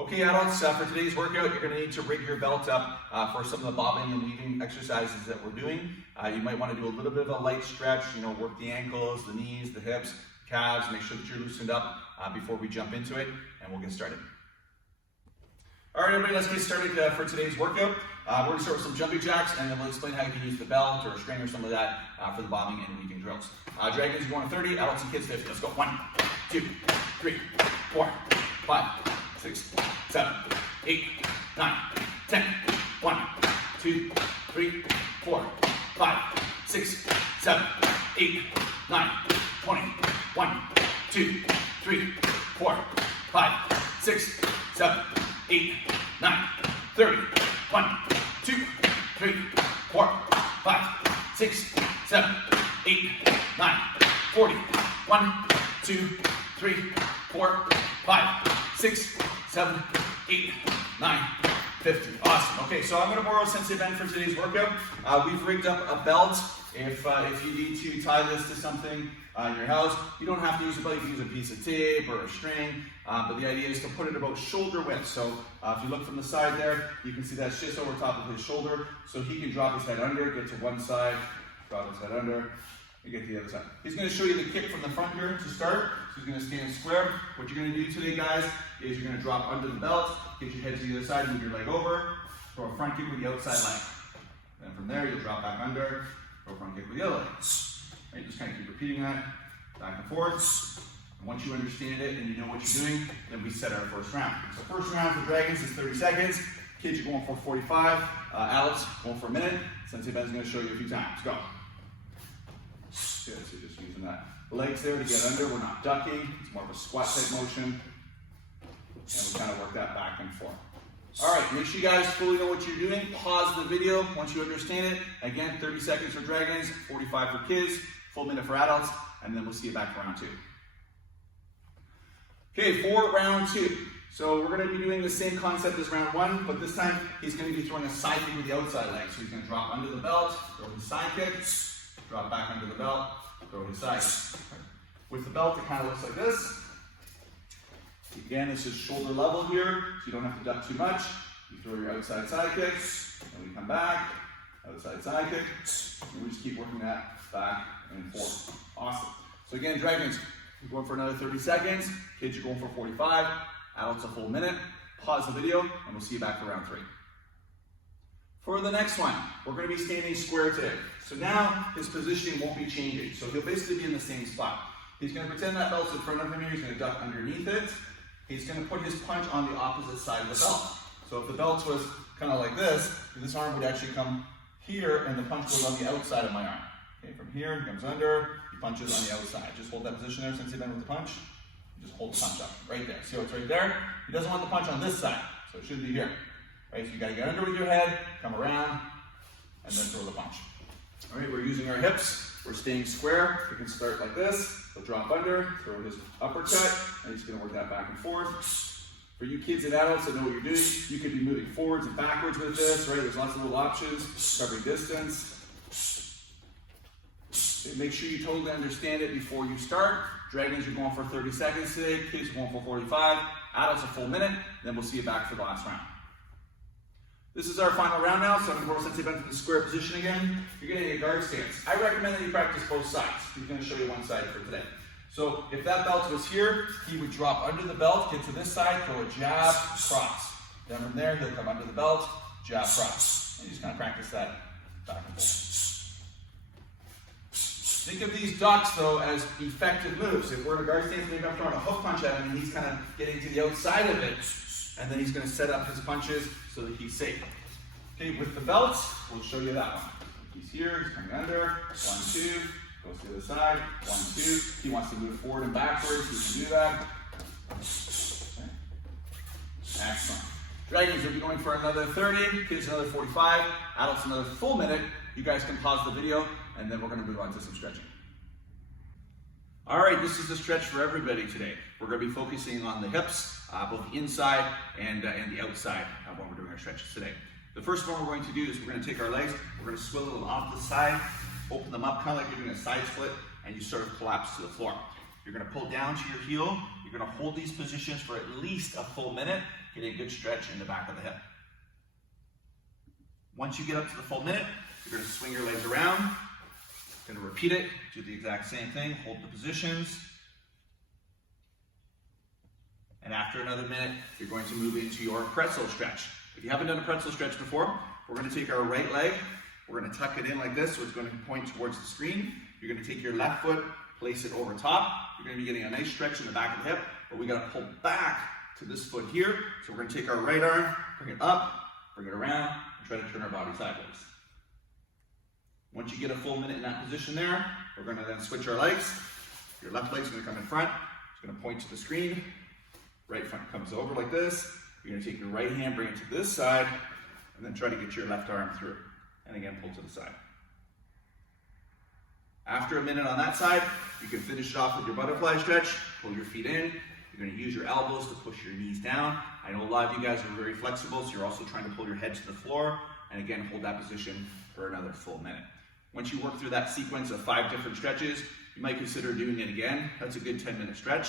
Okay, adults, for today's workout, you're going to need to rig your belt up for some of the bobbing and weaving exercises that we're doing. You might want to do a little bit of a light stretch, work the ankles, the knees, the hips, calves, make sure that you're loosened up before we jump into it, and we'll get started. All right, everybody, let's get started for today's workout. We're going to start with some jumping jacks, and then we'll explain how you can use the belt or a string or some of that for the bobbing and weaving drills. Dragons, you're going to 30, adults and kids 50. Let's go. 1, 2, 3, 4, 5, 6, 7, 8, 9, 10. 1, 2, 3, 4, 5, 6, 7, 8, 9, 20. 1, 2, 3, 4, 5, 6, 7, 8, 9, 30. 1, 2, 3, 4, 5, 6, 7, 8, 9, 40. 1, 2, 3, 4, 5, 6, 7, 8, 9, 50. Awesome. Okay, so I'm going to borrow Sensei Ben for today's workout. We've rigged up a belt. If you need to tie this to something in your house, you don't have to use a belt. You can use a piece of tape or a string, but the idea is to put it about shoulder width. So if you look from the side there, you can see that's just over top of his shoulder, so he can drop his head under, get to one side, drop his head under, and get to the other side. He's going to show you the kick from the front here to start. So he's going to stand square. What you're going to do today, guys, is you're going to drop under the belt, get your head to the other side, move your leg over, throw a front kick with the outside leg. Then from there, you'll drop back under, throw a front kick with the other leg. Right, just kind of keep repeating that, back and forth. And once you understand it and you know what you're doing, then we set our first round. So first round for Dragons is 30 seconds. Kids, you're going for 45. Adults, going for a minute. Sensei Ben's going to show you a few times. Go. Good, so just using that legs there to get under. We're not ducking. It's more of a squat type motion. And we kind of work that back and forth. All right, make sure you guys fully know what you're doing. Pause the video once you understand it. Again, 30 seconds for Dragons, 45 for kids, full minute for adults, and then we'll see you back for round 2. Okay, for round 2. So we're going to be doing the same concept as round 1, but this time he's going to be throwing a side kick with the outside leg. So he's going to drop under the belt, throw his side kick, drop back under the belt, throw his side kick. With the belt, it kind of looks like this. Again, this is shoulder level here, so you don't have to duck too much. You throw your outside side kicks, and we come back, outside side kick, and we just keep working that back and forth. Awesome. So again, Dragons, you're going for another 30 seconds. Kids, you're going for 45. Adults, a full minute. Pause the video, and we'll see you back for round 3. For the next one, we're going to be standing square today. So now his positioning won't be changing. So he'll basically be in the same spot. He's going to pretend that belt's in front of him here. He's going to duck underneath it. He's going to put his punch on the opposite side of the belt. So if the belt was kind of like this arm would actually come here, and the punch goes on the outside of my arm. Okay, from here, he comes under, he punches on the outside. Just hold that position there, Sensei Ben with the punch. Just hold the punch up, right there. See how it's right there? He doesn't want the punch on this side, so it should be here. Right, so you got to get under with your head, come around, and then throw the punch. All right, we're using our hips. We're staying square. We can start like this. He'll drop under, throw his uppercut, and he's going to work that back and forth. For you kids and adults that know what you're doing, you could be moving forwards and backwards with this, right? There's lots of little options, covering distance. Make sure you totally understand it before you start. Dragons, you're going for 30 seconds today. Kids are going for 45. Adults, a full minute. Then we'll see you back for the last round. This is our final round now, so I'm going to borrow Sensei Ben to the square position again. You're going to get a guard stance. I recommend that you practice both sides. He's going to show you one side for today. So if that belt was here, he would drop under the belt, get to this side, throw a jab, cross. Then from there, he'll come under the belt, jab, cross. And you just kind of practice that back and forth. Think of these ducks, though, as effective moves. If we're in a guard stance, maybe I'm throwing a hook punch at him, and he's kind of getting to the outside of it. And then he's going to set up his punches so that he's safe. Okay, with the belts, we'll show you that one. He's here, he's coming under, 1, 2, goes to the other side, 1, 2. He wants to move forward and backwards, he can do that. Okay. Excellent. Dragons will be going for another 30, kids another 45, adults another full minute. You guys can pause the video, and then we're going to move on to some stretching. All right, this is the stretch for everybody today. We're going to be focusing on the hips, both the inside and the outside when we're doing our stretches today. The first one we're going to do is we're going to take our legs, we're going to swivel them off the side, open them up kind of like you're doing a side split, and you sort of collapse to the floor. You're going to pull down to your heel. You're going to hold these positions for at least a full minute, getting a good stretch in the back of the hip. Once you get up to the full minute, you're going to swing your legs around. Going to repeat it, do the exact same thing, hold the positions. And after another minute, you're going to move into your pretzel stretch. If you haven't done a pretzel stretch before, we're going to take our right leg, we're going to tuck it in like this, so it's going to point towards the screen. You're going to take your left foot, place it over top. You're going to be getting a nice stretch in the back of the hip, but we got to pull back to this foot here. So we're going to take our right arm, bring it up, bring it around, and try to turn our body sideways. Once you get a full minute in that position there, we're going to then switch our legs. Your left leg's going to come in front. It's going to point to the screen. Right front comes over like this. You're going to take your right hand, bring it to this side, and then try to get your left arm through. And again, pull to the side. After a minute on that side, you can finish it off with your butterfly stretch. Pull your feet in. You're going to use your elbows to push your knees down. I know a lot of you guys are very flexible, so you're also trying to pull your head to the floor. And again, hold that position for another full minute. Once you work through that sequence of 5 different stretches, you might consider doing it again. That's a good 10-minute stretch.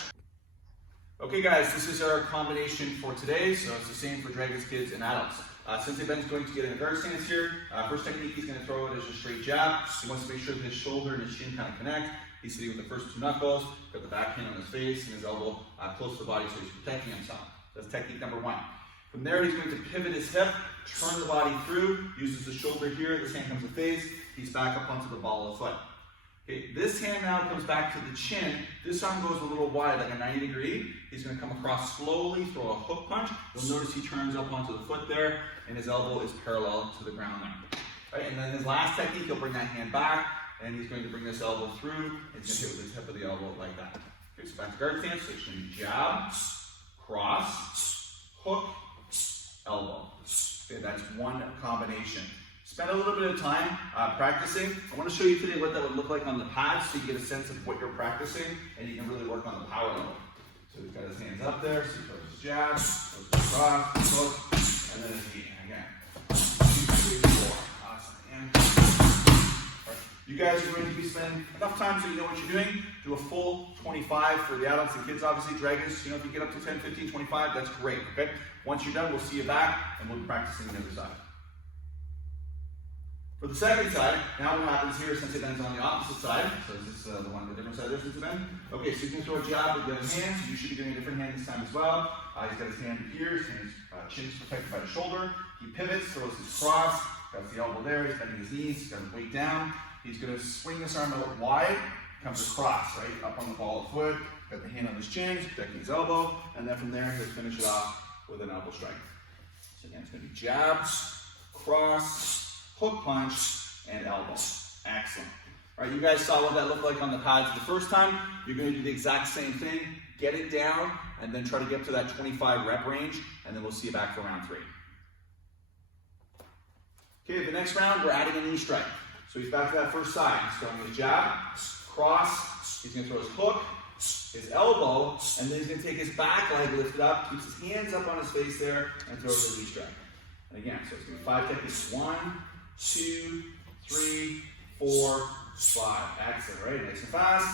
Okay guys, this is our combination for today. So it's the same for Dragons kids and adults. Sensei Ben's going to get in a guard stance here. First technique, he's going to throw it as a straight jab. He wants to make sure that his shoulder and his shin kind of connect. He's sitting with the first 2 knuckles, got the back hand on his face and his elbow close to the body, so he's protecting himself. That's technique number 1. From there, he's going to pivot his hip, turn the body through, uses the shoulder here, this hand comes to face, he's back up onto the ball of the foot. Okay, this hand now comes back to the chin. This arm goes a little wide, like a 90 degree. He's going to come across slowly, throw a hook punch. You'll notice he turns up onto the foot there, and his elbow is parallel to the ground there. Right, and then his last technique, he'll bring that hand back, and he's going to bring this elbow through. And he's going to hit with the tip of the elbow like that. Okay, so back to guard stance. So it's going to be jab, cross, hook, elbow. Okay, that's one combination. Spend a little bit of time practicing. I want to show you today what that would look like on the pad so you get a sense of what you're practicing and you can really work on the power level. So he's got his hands up there, so he throws his jab, goes across, hook, and then his knee. Again, 2, 3, 4. Awesome. And you guys are going to be spending enough time so you know what you're doing. Do a full 25 for the adults and kids, obviously. Dragons, if you get up to 10, 15, 25, that's great, okay? Once you're done, we'll see you back and we'll be practicing the other side. For the second side, now what happens here is Sensei Ben's on the opposite side. So is this the one on the different side there, Sensei Ben? Okay, so you can throw a jab with the other hand, so you should be doing a different hand this time as well. He's got his hand here, his chin's protected by the shoulder. He pivots, throws his cross, got the elbow there, he's bending his knees, he's got his weight down. He's going to swing this arm out wide, comes across, right, up on the ball of the foot, got the hand on his chin, he's protecting his elbow, and then from there he'll finish it off with an elbow strike. So again, it's going to be jabs, cross, hook punch, and elbow. Excellent. All right, you guys saw what that looked like on the pads the first time. You're going to do the exact same thing. Get it down, and then try to get to that 25 rep range, and then we'll see you back for round 3. Okay, the next round, we're adding a knee strike. So he's back to that first side. He's throwing his jab, cross, he's going to throw his hook, his elbow, and then he's going to take his back leg lifted up, keeps his hands up on his face there, and throws the knee strike. And again, so it's going to be 5 techniques. 1, 2, 3, 4, 5. Excellent, right? Nice and fast.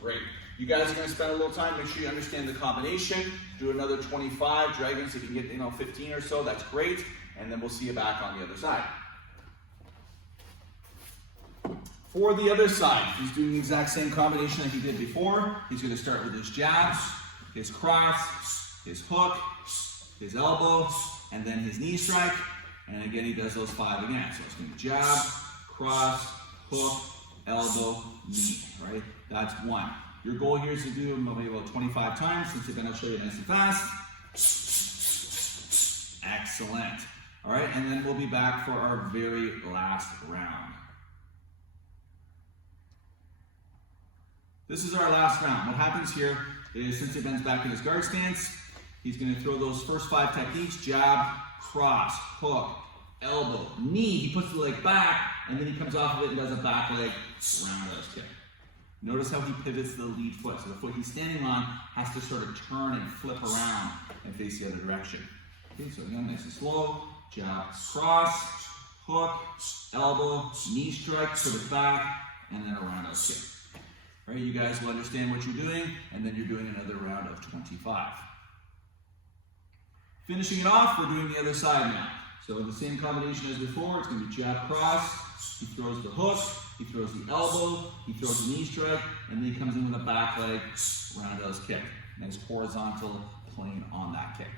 Great. You guys are going to spend a little time. Make sure you understand the combination. Do another 25 dragons. If you can get 15 or so, that's great. And then we'll see you back on the other side. For the other side, he's doing the exact same combination that he did before. He's going to start with his jabs, his cross, his hook, his elbow, and then his knee strike. And again, he does those 5 again. So it's going to be jab, cross, hook, elbow, knee, right? That's 1. Your goal here is to do them maybe about 25 times. Since then, I'll show you nice and fast. Excellent. All right, and then we'll be back for our very last round. This is our last round. What happens here is Sensei Ben's back in his guard stance. He's going to throw those first 5 techniques: jab, cross, hook, elbow, knee. He puts the leg back, and then he comes off of it and does a back leg roundhouse kick. Notice how he pivots the lead foot. So the foot he's standing on has to sort of turn and flip around and face the other direction. Okay, so again, nice and slow. Jab, cross, hook, elbow, knee strike to the back, and then a roundhouse kick. All right, you guys will understand what you're doing, and then you're doing another round of 25. Finishing it off, we're doing the other side now. So the same combination as before, it's going to be jab cross, he throws the hook, he throws the elbow, he throws the knee strike, and then he comes in with a back leg roundhouse kick. Nice horizontal plane on that kick.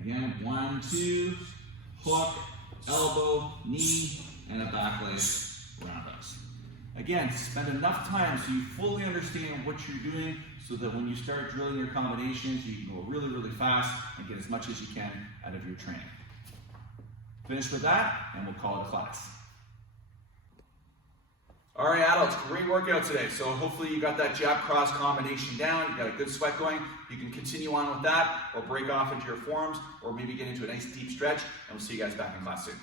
Again, 1, 2, hook, elbow, knee, and a back leg roundhouse. Again, spend enough time so you fully understand what you're doing so that when you start drilling your combinations, you can go really, really fast and get as much as you can out of your training. Finish with that, and we'll call it a class. All right, adults, great workout today. So hopefully you got that jab cross combination down, you got a good sweat going. You can continue on with that, or break off into your forms, or maybe get into a nice deep stretch, and we'll see you guys back in class soon.